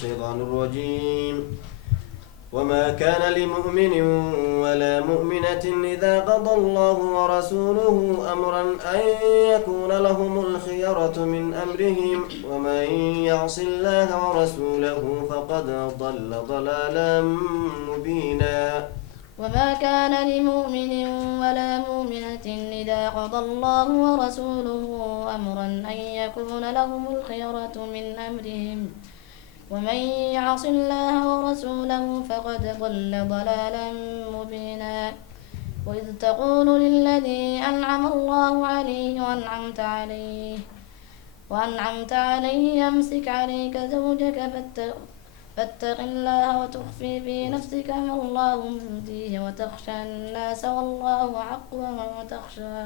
الشيطان الرجيم. وما كان لمؤمن ولا مؤمنة إذا قضى الله ورسوله أمرا أن يكون لهم الخيرة من أمرهم ومن يعص الله ورسوله فقد ضل ضلالا مبينا. وما كان لمؤمن ولا مؤمنة إذا قضى الله ورسوله أمرا أن يكون لهم الخيرة من أمرهم ومن يعص الله ورسوله فقد ضل ضلالا مبينا. وإذ تقول للذي أنعم الله عليه وأنعمت عليه أمسك عليك زوجك فاتق الله وتخفي في نفسك ما الله مبديه وتخشى الناس والله أحق أن تخشى.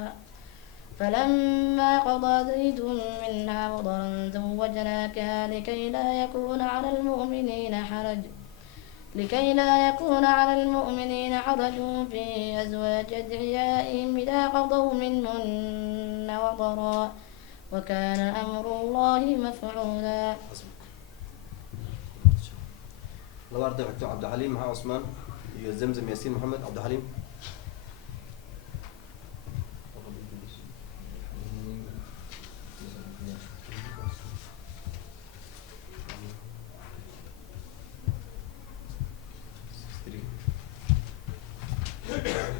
فلما قضى زيد منها وطرا زوجناكها لكي لا يكون على المؤمنين حرج في أزواج أدعيائهم إذا قضوا منهن وطرا وكان أمر الله مفعولا. الله يرضى عليك عبد الحليم مع عثمان زمزم ياسين محمد عبد الحليم.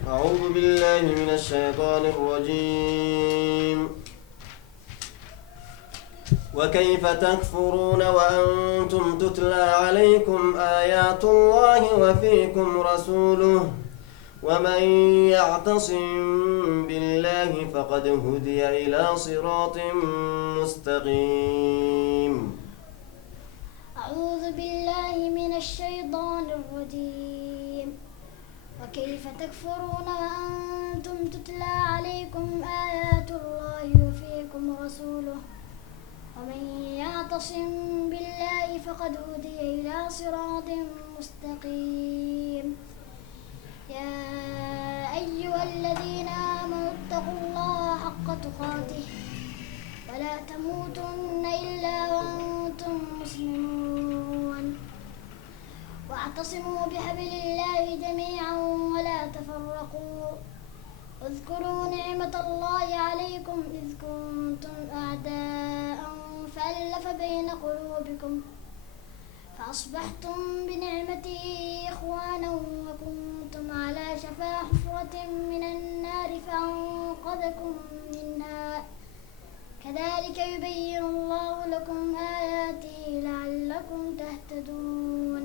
أعوذ بالله من الشيطان الرجيم. وكيف تكفرون وأنتم تتلى عليكم آيات الله وفيكم رسوله ومن يعتصم بالله فقد هدي إلى صراط مستقيم. أعوذ بالله من الشيطان الرجيم. وكيف تكفرون وأنتم تتلى عليكم آيات الله وفيكم رسوله ومن يعتصم بالله فقد هدي إلى صراط مستقيم. يا أيها الذين آمنوا اتقوا الله حق تقاته ولا تموتن إلا وأنتم مسلمون واعتصموا بحبل الله جميعا ولا تفرقوا. اذكروا نعمة الله عليكم إذ كنتم أعداء فألف بين قلوبكم فأصبحتم بنعمته إخوانا وكنتم على شفا حفرة من النار فأنقذكم منها. كذلك يبين الله لكم آياته لعلكم تهتدون.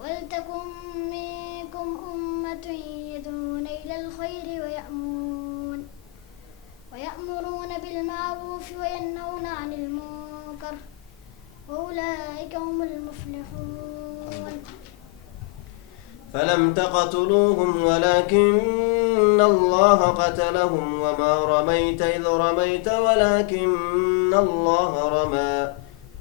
ولتكن منكم أمة يدعون إلى الخير ويأمرون بالمعروف وينهون عن المنكر وأولئك هم المفلحون. فلم تقتلوهم ولكن الله قتلهم وما رميت إذ رميت ولكن الله رمى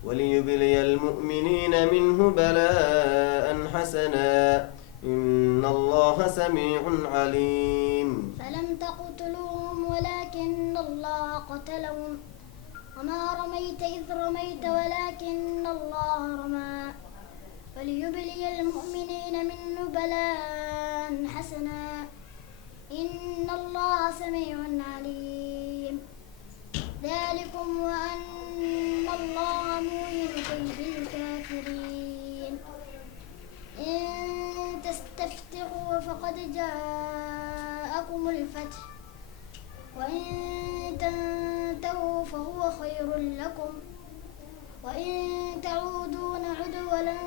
وليبلي المؤمنين منه بلاء حسنا إن الله سميع عليم. فلم تقتلوهم ولكن الله قتلهم وما رميت إذ رميت ولكن الله رمى وليبلي المؤمنين منه بلاء حسنا إن الله سميع عليم. ذلكم وأن الله موهن كيد الكافرين. إن تستفتحوا فقد جاءكم الفتح وإن تنتهوا فهو خير لكم وإن تعودوا نعد ولن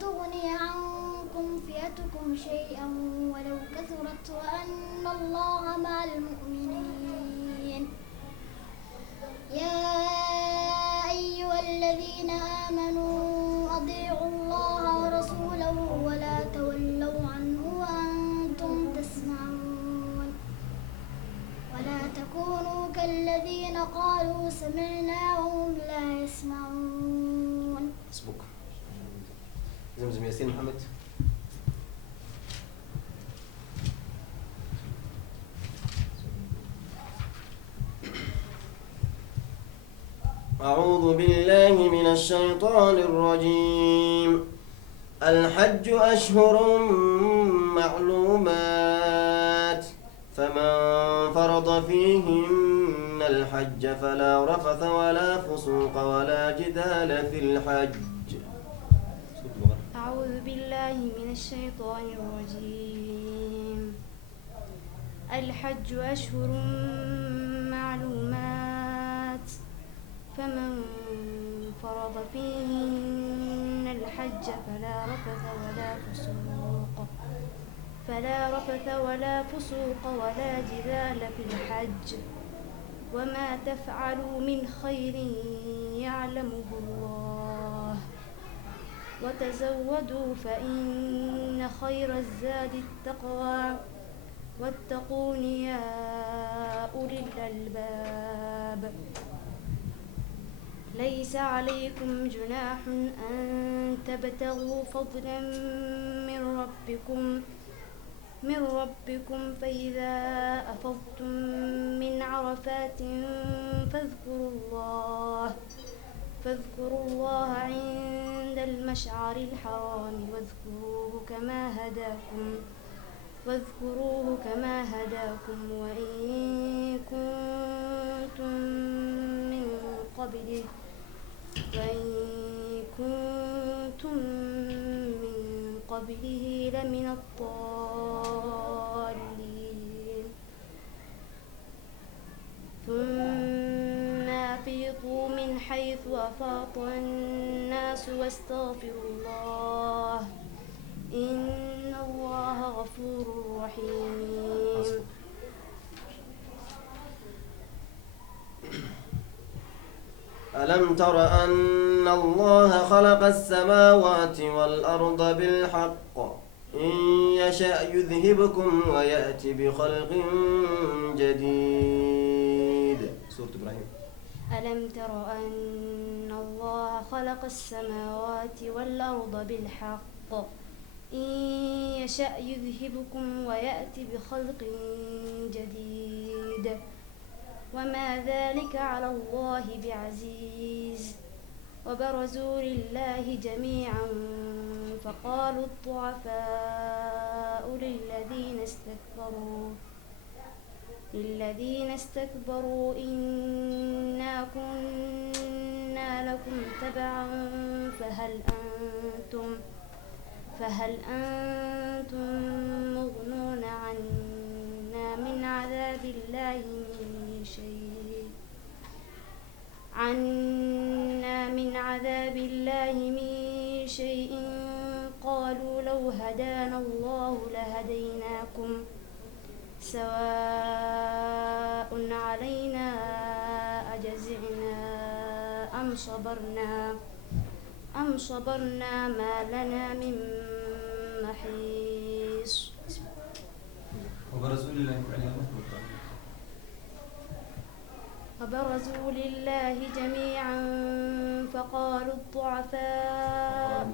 تغني عنكم فئتكم شيئا ولو كثرت وأن الله مع المؤمنين. يا أيها الذين آمنوا أطيعوا الله ورسوله ولا تولوا عنه وأنتم تسمعون ولا تكونوا كالذين قالوا سمعنا وهم لا يسمعون. اسمك زمزم ياسين محمد. أعوذ بالله من الشيطان الرجيم. الحج أشهر معلومات، فمن فرض فيهن الحج فلا رفث ولا فسوق ولا جدال في الحج. أعوذ بالله من الشيطان الرجيم. الحج أشهر معلومات، فمن فرض فيهن الحج فلا رفث ولا فسوق ولا جدال في الحج، وما تفعلوا من خير يعلمه الله، وتزودوا فإن خير الزاد التقوى، واتقون يا أولي الألباب. ليس عليكم جناح أن تبتغوا فضلا من ربكم فإذا أفضتم من عرفات فاذكروا الله عند المشعر الحرام، واذكروه كما هداكم وإن كنتم من قبله لمن الضالين. ثم أفيضوا من حيث أفاض الناس واستغفروا الله، إن الله غفور رحيم. ألم تر أن الله خلق السماوات والأرض بالحق، إن يشأ يذهبكم ويأتي بخلق جديد. سورة إبراهيم. ألم تر أن الله خلق السماوات والأرض بالحق، إن يشأ يذهبكم ويأتي بخلق جديد، وما ذلك على الله بعزيز. وبرزوا لله جميعا فقالوا الضعفاء للذين استكبروا إنا كنا لكم تبعا فهل أنتم مغنون عنا من عذاب الله من شيء قالوا لو هدانا الله لهديناكم سواء علينا أجزعنا أم صبرنا ما لنا من محيص. وبرزوا لله جميعا فقالوا الضعفاء